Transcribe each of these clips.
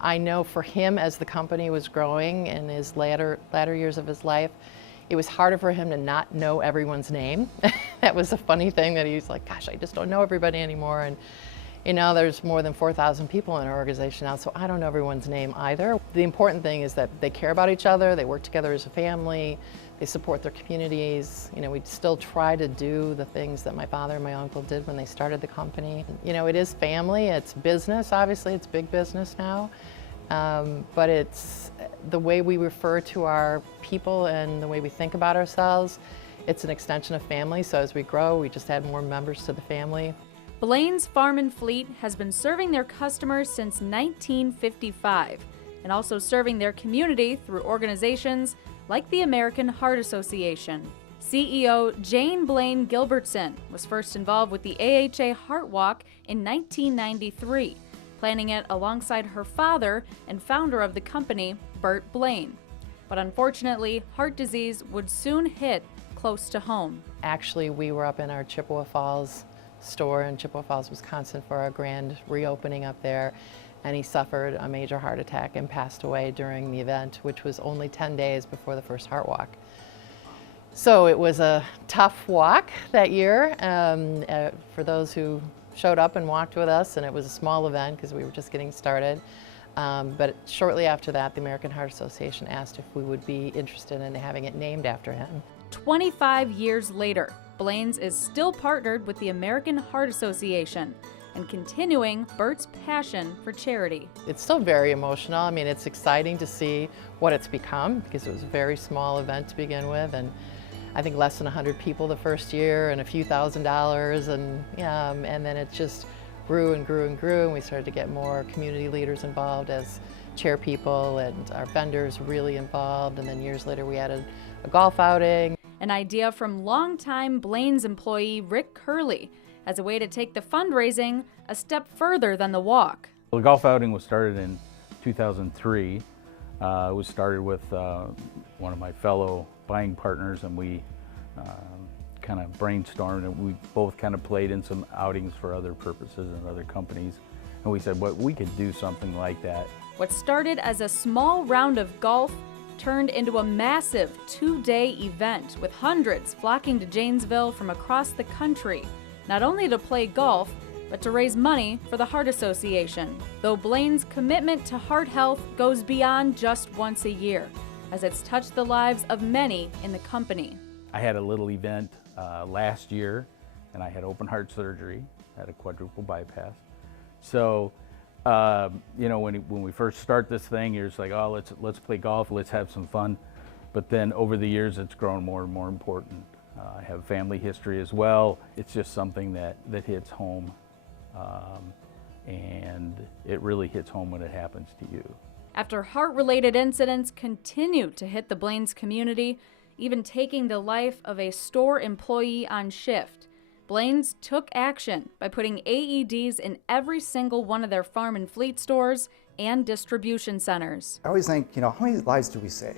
I know for him, as the company was growing in his latter years of his life, it was harder for him to not know everyone's name. That was a funny thing, that he's like, gosh, I just don't know everybody anymore. And you know, there's more than 4,000 people in our organization now, so I don't know everyone's name either. The important thing is that they care about each other, they work together as a family, they support their communities. You know, we still try to do the things that my father and my uncle did when they started the company. You know, it is family, it's business, obviously, it's big business now. But it's the way we refer to our people and the way we think about ourselves. It's an extension of family, so as we grow, we just add more members to the family. Blain's Farm and Fleet has been serving their customers since 1955 and also serving their community through organizations like the American Heart Association. CEO Jane Blain Gilbertson was first involved with the AHA Heart Walk in 1993, planning it alongside her father and founder of the company, Bert Blain. But unfortunately, heart disease would soon hit close to home. Actually, we were up in our Chippewa Falls store in Chippewa Falls, Wisconsin for our grand reopening up there, and he suffered a major heart attack and passed away during the event, which was only 10 days before the first heart walk. So it was a tough walk that year for those who showed up and walked with us, and it was a small event because we were just getting started. But shortly after that, the American Heart Association asked if we would be interested in having it named after him. 25 years later, Blain's is still partnered with the American Heart Association and continuing Bert's passion for charity. It's still very emotional. I mean, it's exciting to see what it's become, because it was a very small event to begin with, and I think less than 100 people the first year and a few $1,000s, and then it just grew and grew and grew, and we started to get more community leaders involved as chair people, and our vendors really involved, and then years later we added a golf outing. An idea from longtime Blain's employee Rick Curley as a way to take the fundraising a step further than the walk. The golf outing was started in 2003. It was started with one of my fellow buying partners, and we kind of brainstormed, and we both kind of played in some outings for other purposes and other companies. And we said, well, we could do something like that. What started as a small round of golf turned into a massive 2-day event with hundreds flocking to Janesville from across the country, not only to play golf, but to raise money for the Heart Association. Though Blain's commitment to heart health goes beyond just once a year, as it's touched the lives of many in the company. I had a little event last year, and I had open heart surgery, had a quadruple bypass. So you know, when we first start this thing, you're just like, oh, let's play golf, let's have some fun. But then over the years, it's grown more and more important. I have family history as well. It's just something that hits home, and it really hits home when it happens to you. After heart-related incidents continue to hit the Blain's community, even taking the life of a store employee on shift, Blain's took action by putting AEDs in every single one of their farm and fleet stores and distribution centers. I always think, you know, how many lives do we save?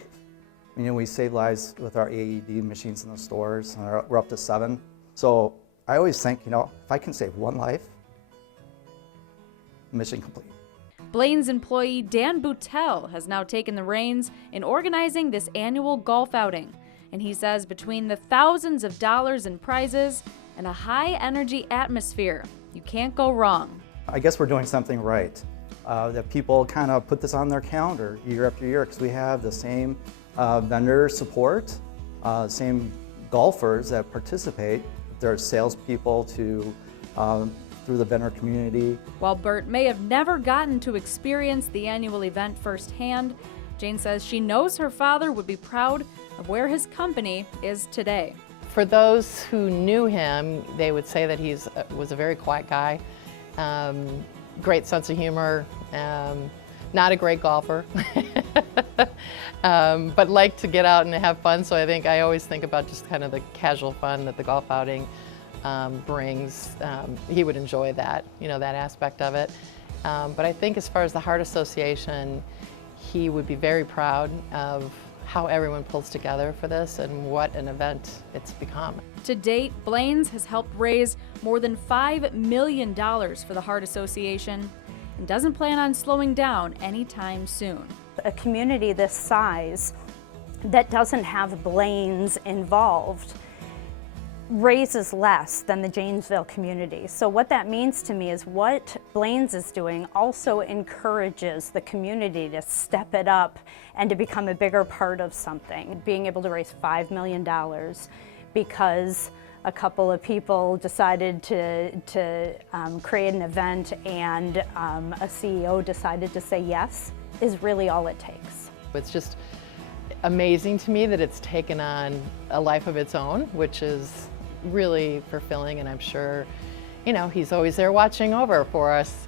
You know, we save lives with our AED machines in the stores, and we're up to 7. So I always think, you know, if I can save one life, mission complete. Blain's employee Dan Boutel has now taken the reins in organizing this annual golf outing, and he says between the thousands of dollars in prizes and a high-energy atmosphere, you can't go wrong. I guess we're doing something right, that people kind of put this on their calendar year after year, because we have the same vendor support, same golfers that participate. There's salespeople through the vendor community. While Bert may have never gotten to experience the annual event firsthand, Jane says she knows her father would be proud of where his company is today. For those who knew him, they would say that he was a very quiet guy, great sense of humor, not a great golfer, but liked to get out and have fun. So I always think about just kind of the casual fun that the golf outing brings. He would enjoy that, you know, that aspect of it. But I think as far as the Heart Association, he would be very proud of how everyone pulls together for this and what an event it's become. To date, Blain's has helped raise more than $5 million for the Heart Association, and doesn't plan on slowing down anytime soon. A community this size that doesn't have Blains involved raises less than the Janesville community. So what that means to me is what Blains is doing also encourages the community to step it up and to become a bigger part of something. Being able to raise $5 million because a couple of people decided to create an event and a CEO decided to say yes is really all it takes. It's just amazing to me that it's taken on a life of its own, which is really fulfilling, and I'm sure, you know, he's always there watching over for us.